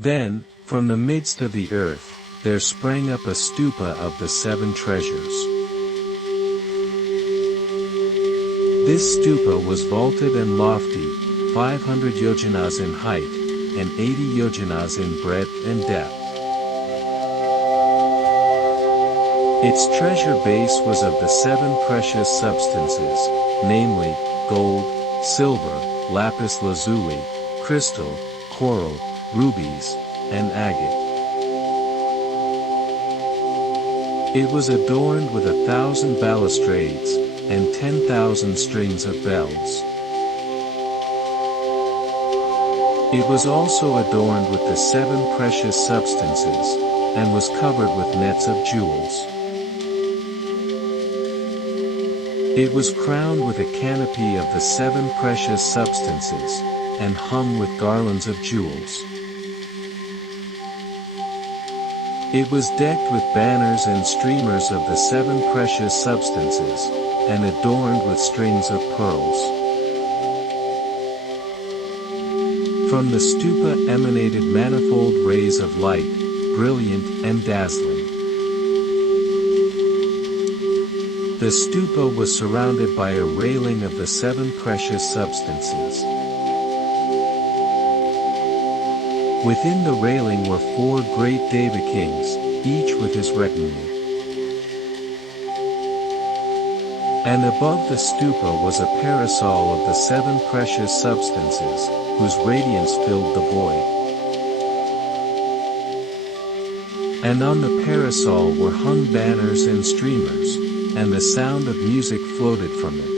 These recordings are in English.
Then, from the midst of the earth, there sprang up a stupa of the 7 treasures. This stupa was vaulted and lofty, 500 yojanas in height, and 80 yojanas in breadth and depth. Its treasure base was of the 7 precious substances, namely, gold, silver, lapis lazuli, crystal, coral, rubies, and agate. It was adorned with 1,000 balustrades, and 10,000 strings of bells. It was also adorned with the 7 precious substances, and was covered with nets of jewels. It was crowned with a canopy of the 7 precious substances, and hung with garlands of jewels. It was decked with banners and streamers of the 7 precious substances, and adorned with strings of pearls. From the stupa emanated manifold rays of light, brilliant and dazzling. The stupa was surrounded by a railing of the 7 precious substances. Within the railing were 4 great Deva kings, each with his retinue. And above the stupa was a parasol of the 7 precious substances, whose radiance filled the void. And on the parasol were hung banners and streamers, and the sound of music floated from it.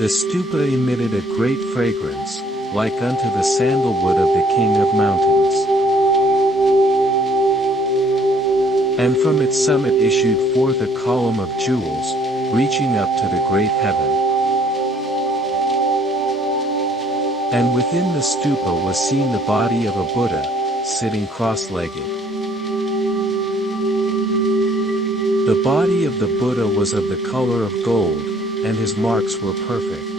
The stupa emitted a great fragrance, like unto the sandalwood of the King of Mountains. And from its summit issued forth a column of jewels, reaching up to the great heaven. And within the stupa was seen the body of a Buddha, sitting cross-legged. The body of the Buddha was of the color of gold, and his marks were perfect.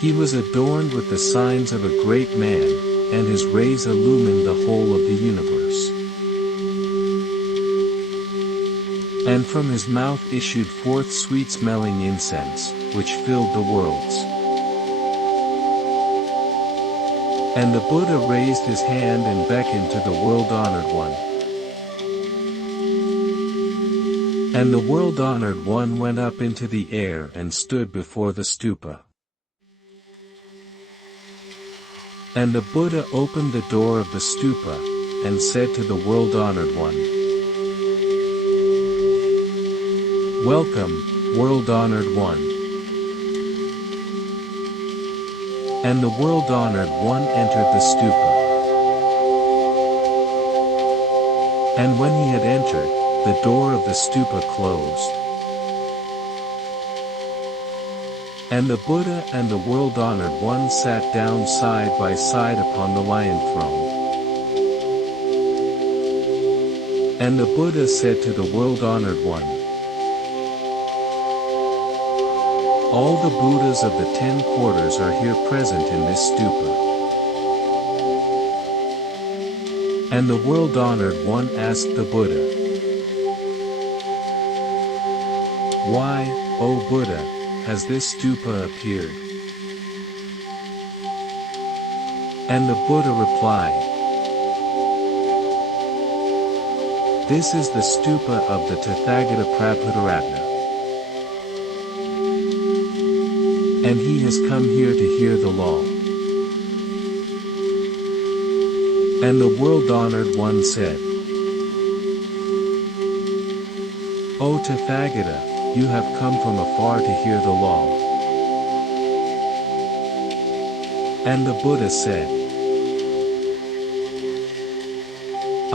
He was adorned with the signs of a great man, and his rays illumined the whole of the universe. And from his mouth issued forth sweet-smelling incense, which filled the worlds. And the Buddha raised his hand and beckoned to the world-honored one. And the world-honored one went up into the air and stood before the stupa. And the Buddha opened the door of the stupa, and said to the world-honored one, "Welcome, world-honored one." And the world-honored one entered the stupa. And when he had entered, the door of the stupa closed. And the Buddha and the world-honored one sat down side by side upon the lion throne. And the Buddha said to the world-honored one, "All the Buddhas of the 10 quarters are here present in this stupa." And the world-honored one asked the Buddha, "Why, O Buddha, has this stupa appeared?" And the Buddha replied, "This is the stupa of the Tathagata Prabhupada, and he has come here to hear the law." And the world-honored one said, "O Tathagata, you have come from afar to hear the law." And the Buddha said,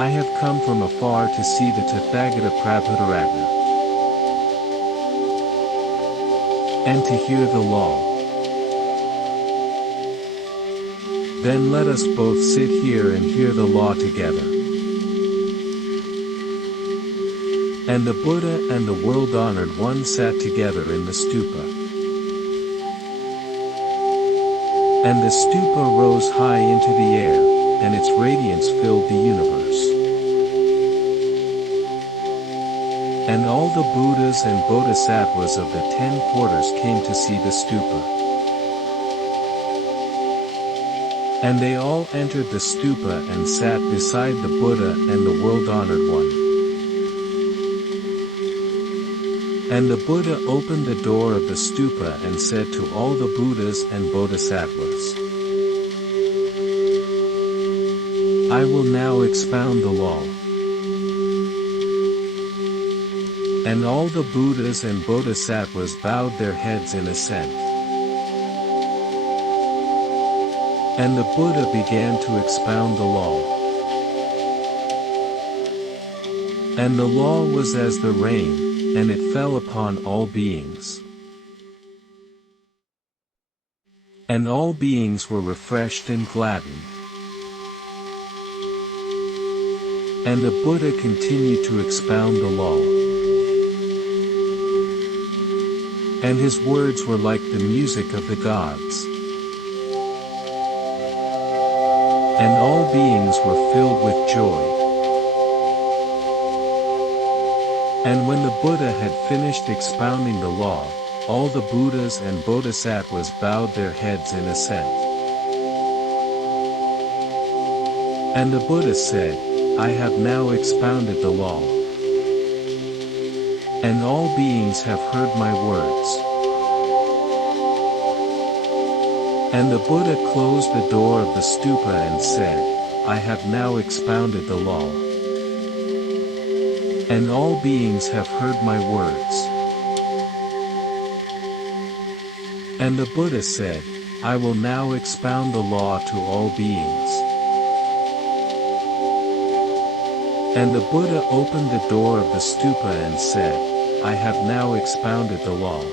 "I have come from afar to see the Tathagata Prabhupada, and to hear the law. Then let us both sit here and hear the law together." And the Buddha and the world-honored one sat together in the stupa. And the stupa rose high into the air, and its radiance filled the universe. And all the Buddhas and Bodhisattvas of the 10 quarters came to see the stupa. And they all entered the stupa and sat beside the Buddha and the world-honored one. And the Buddha opened the door of the stupa and said to all the Buddhas and Bodhisattvas, I will now expound the law. And all the Buddhas and Bodhisattvas bowed their heads in assent. And the Buddha began to expound the law. And the law was as the rain, and it fell upon all beings. And all beings were refreshed and gladdened. And the Buddha continued to expound the law. And his words were like the music of the gods. And all beings were filled with joy. And when the Buddha had finished expounding the law, all the Buddhas and Bodhisattvas bowed their heads in assent. And the Buddha said, I have now expounded the law. And all beings have heard my words. And the Buddha closed the door of the stupa and said, I have now expounded the law. And all beings have heard my words. And the Buddha said, I will now expound the law to all beings. And the Buddha opened the door of the stupa and said, I have now expounded the law.